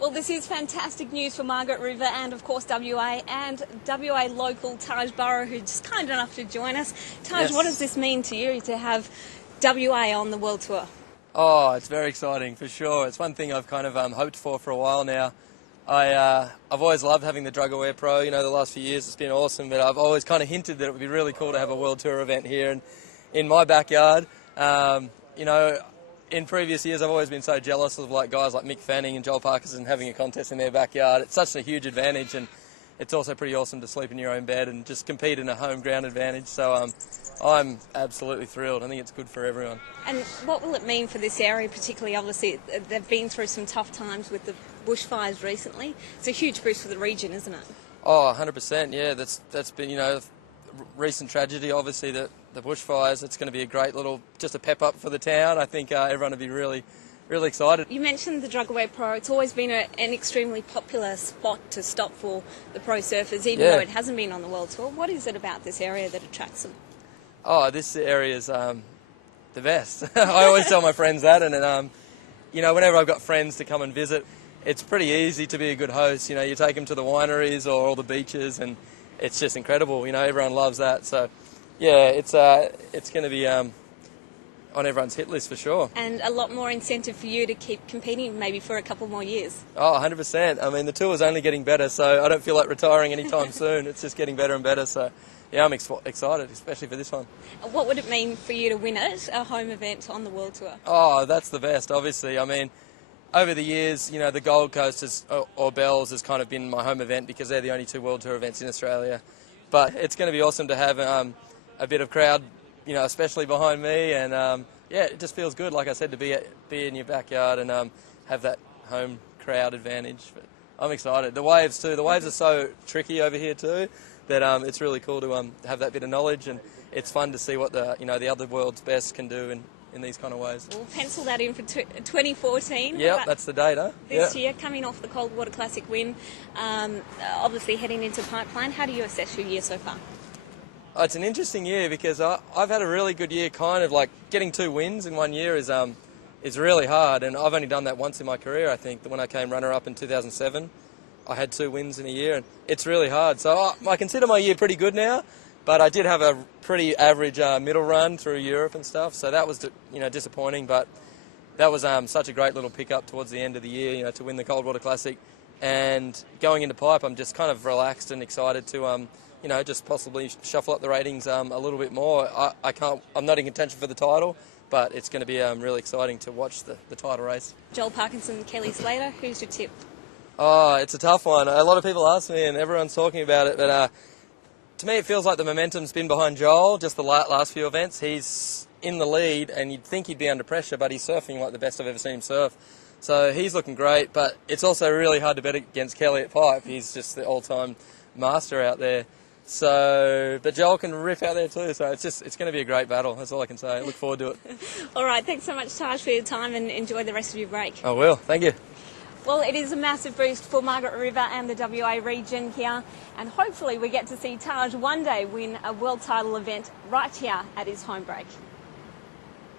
Well, this is fantastic news for Margaret River and, of course, WA and WA local Taj Burrow, who's kind enough to join us. Taj, Yes. What does this mean to you to have WA on the World Tour? Oh, it's very exciting for sure. It's one thing I've kind of hoped for a while now. I've always loved having the Drug Aware Pro. You know, the last few years it's been awesome, but I've always kind of hinted that it would be really cool to have a World Tour event here and in my backyard. You know, in previous years I've always been so jealous of guys like Mick Fanning and Joel Parkinson having a contest in their backyard. It's such a huge advantage, and it's also pretty awesome to sleep in your own bed and just compete in a home ground advantage. So I'm absolutely thrilled. I think it's good for everyone. And what will it mean for this area particularly? Obviously, they've been through some tough times with the bushfires recently. It's a huge boost for the region, isn't it? Oh, 100%, yeah. That's been, you know, recent tragedy, obviously, the bushfires. It's going to be a great little, just a pep up for the town. I think everyone will be really excited. You mentioned the Drug Aware Pro. It's always been an extremely popular spot to stop for the pro surfers, even though it hasn't been on the World Tour. What is it about this area that attracts them? Oh, this area is the best. I always tell my friends that, and you know, whenever I've got friends to come and visit, it's pretty easy to be a good host. You know, you take them to the wineries or all the beaches, and it's just incredible. You know, everyone loves that. So, yeah, it's going to be on everyone's hit list for sure. And a lot more incentive for you to keep competing, maybe for a couple more years. Oh, 100%. I mean, the tour's only getting better, so I don't feel like retiring anytime soon. It's just getting better and better. So, yeah, I'm excited, especially for this one. What would it mean for you to win it, a home event on the World Tour? Oh, that's the best, obviously. I mean, over the years, you know, the Gold Coast or Bells has kind of been my home event because they're the only two World Tour events in Australia. But it's going to be awesome to have a bit of crowd, you know, especially behind me. And, yeah, it just feels good, like I said, to be in your backyard and have that home crowd advantage. But I'm excited. The waves, too. The waves are so tricky over here, too, that it's really cool to have that bit of knowledge. And it's fun to see what the other world's best can do in these kind of ways. We'll pencil that in for 2014. Yep, that's the date, huh? This year, coming off the Coldwater Classic win, obviously heading into Pipeline. How do you assess your year so far? Oh, it's an interesting year because I've had a really good year. Kind of like getting 2 wins in 1 year is really hard, and I've only done that once in my career. I think when I came runner-up in 2007, I had 2 wins in a year, and it's really hard. So I consider my year pretty good now. But I did have a pretty average middle run through Europe and stuff, so that was, you know, disappointing. But that was such a great little pickup towards the end of the year, you know, to win the Coldwater Classic. And going into Pipe, I'm just kind of relaxed and excited to, you know, just possibly shuffle up the ratings a little bit more. I'm not in contention for the title, but it's going to be really exciting to watch the title race. Joel Parkinson, Kelly Slater, who's your tip? Oh, it's a tough one. A lot of people ask me, and everyone's talking about it, but to me, it feels like the momentum's been behind Joel, just the last few events. He's in the lead, and you'd think he'd be under pressure, but he's surfing like the best I've ever seen him surf. So he's looking great, but it's also really hard to bet against Kelly at Pipe. He's just the all-time master out there. So, but Joel can rip out there too, so it's going to be a great battle. That's all I can say. I look forward to it. All right, thanks so much, Taj, for your time, and enjoy the rest of your break. I will. Thank you. Well, it is a massive boost for Margaret River and the WA region here, and hopefully we get to see Taj one day win a world title event right here at his home break.